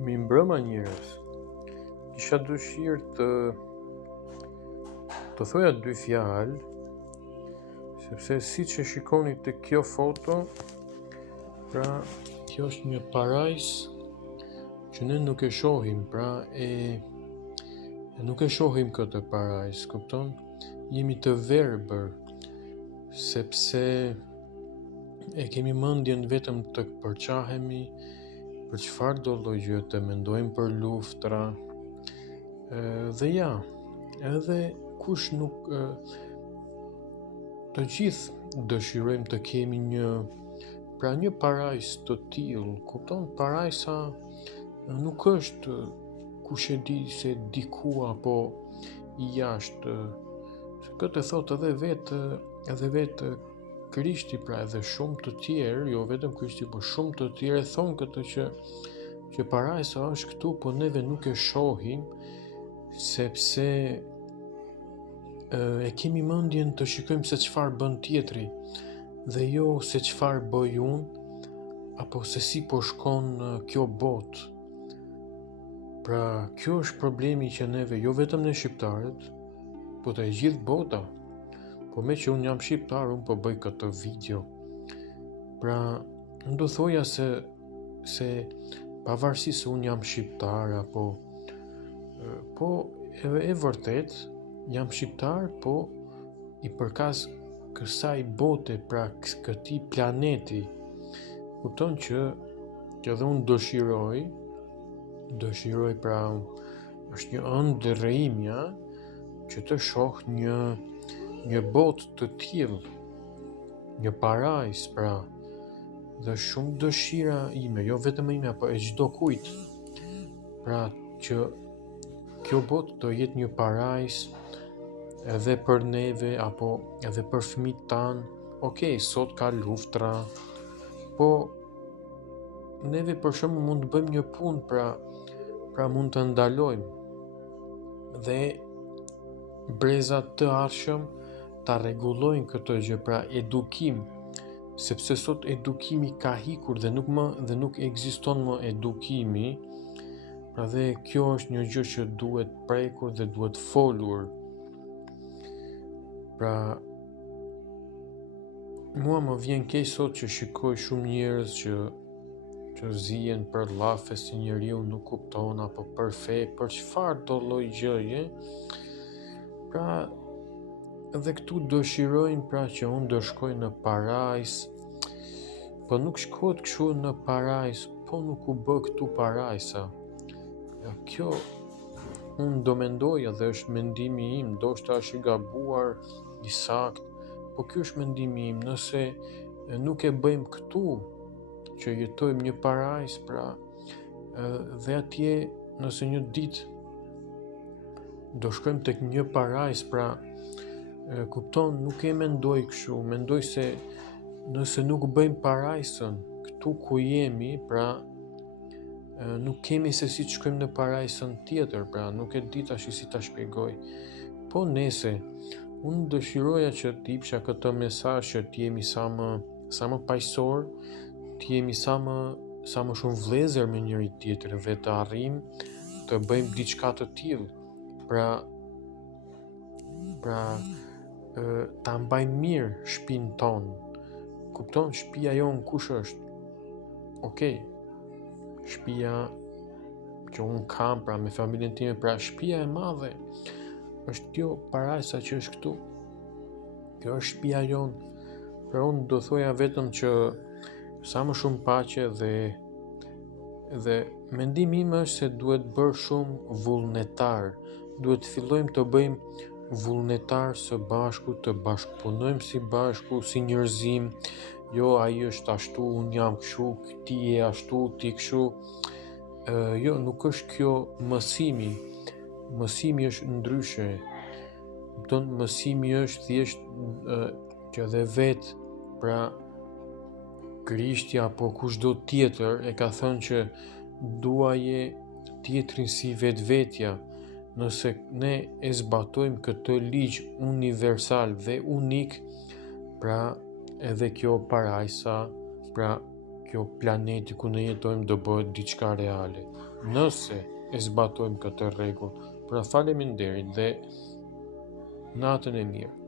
Mi mbrëma njerëz, kisha dëshirë të thoja dy fjalë, sepse siç e shikoni te kjo foto, pra kjo është një parajsë që ne nuk e shohim, pra nuk e shohim këtë parajsë, kupton? Jemi të verbër, sepse e kemi mendjen vetëm të përqahemi për çfarë do lloj gjë, të mendojmë për luftra, dhe ja, edhe kush nuk, të gjithë dëshirojmë të kemi një parajsë të tillë, kupton? Parajsa nuk është kush e di se diku apo i jashtë, se këtë e thot edhe vetë Krishti, pra edhe shumë të tjerë, jo vetëm Krishti, por shumë të tjerë thonë këtë që parajsa është këtu, po neve nuk e shohim, sepse e kemi mendjen të shikojmë se çfarë bën tjetri, dhe jo se çfarë bëj unë, apo se si po shkon kjo botë. Pra, kjo është problemi që neve, jo vetëm ne shqiptarët, po të gjithë bota. Po me që unë jam shqiptar, unë po bëj këtë video. Pra, unë do thoja se pavarësisht se unë jam shqiptar, apo po e vërtet, jam shqiptar, po i përkas kësaj bote, pra këtij planeti. Kupton që edhe unë dëshiroj, pra është një ëndër e imja që të shoh një botë të tillë, një parajsë, pra, dhe shumë dëshira ime, jo vetëm ime, po e çdo kujt, pra që kjo botë do jetë një parajsë edhe për neve, apo edhe për fëmijët tanë. Okej, sot ka luftra, po neve për shembull mund të bëjmë një punë, pra mund të ndalojmë, dhe brezat të ardhshëm ta rregullojnë këtë gjë, pra edukim, sepse sot edukimi ka hikur dhe nuk ekziston më edukimi, pra dhe kjo është një gjë që duhet prekur dhe duhet folur. Pra, mua më vjen keq sot që shikoj shumë njerëz që zihen për llafe si njeriu nuk kupton, apo për fe, për çfarë do lloj gjëje. Pra, edhe këtu dëshirojnë, pra, që unë do shkoj në parajsë, po nuk shkohet kështu në parajsë, po nuk u bë këtu parajsa. Ja, kjo unë do mendoja, dhe është mendimi im, ndoshta është i gabuar, i saktë, po ky është mendimi im. Nëse nuk e bëjmë këtu, që jetojmë një parajsë, pra, dhe atje nëse një ditë do shkojmë tek një parajsë, pra, kupton, nuk e mendoj kështu, mendoj se nëse nuk bëjmë parajsën këtu ku jemi, pra, nuk kemi se si të shkojmë në parajsën tjetër, pra, nuk e di tash si ta shpjegoj. Po nese, unë dëshiroja që të jepsha këtë mesazh që të jemi sa më paqësor, të jemi sa më shumë vëllezër me njëri tjetrin, dhe të arrijmë të bëjmë diçka të tillë, pra ta mbajmë mirë shtëpinë tonë. Kupton, shtëpia jonë kush është? Okej, shtëpia që unë kam, pra, me familjen time, pra shtëpia e madhe është kjo parajsa që është këtu. Kjo është shtëpia jonë. Pra unë do thoja vetëm që sa më shumë paqe, dhe mendimi im është se duhet bërë shumë vullnetar. Duhet fillojmë të bëjmë vullnetar së bashku, të bashkëpunojmë si bashku, si njerëzim. Jo, ai është ashtu, unë jam kështu, ti je ashtu, ti kështu. Jo, nuk është kjo mësimi. Mësimi është ndryshe. Mësimi është thjesht që dhe vetë, pra, Krishti apo kushdo tjetër e ka thënë që duaje tjetrin si vetvetja. Nëse ne e zbatojmë këtë ligj universal dhe unik, pra edhe kjo parajsa, pra kjo planeti ku ne jetojmë do bëhet diçka reale. Nëse e zbatojmë këtë rregull. Pra faleminderit dhe natën e mirë.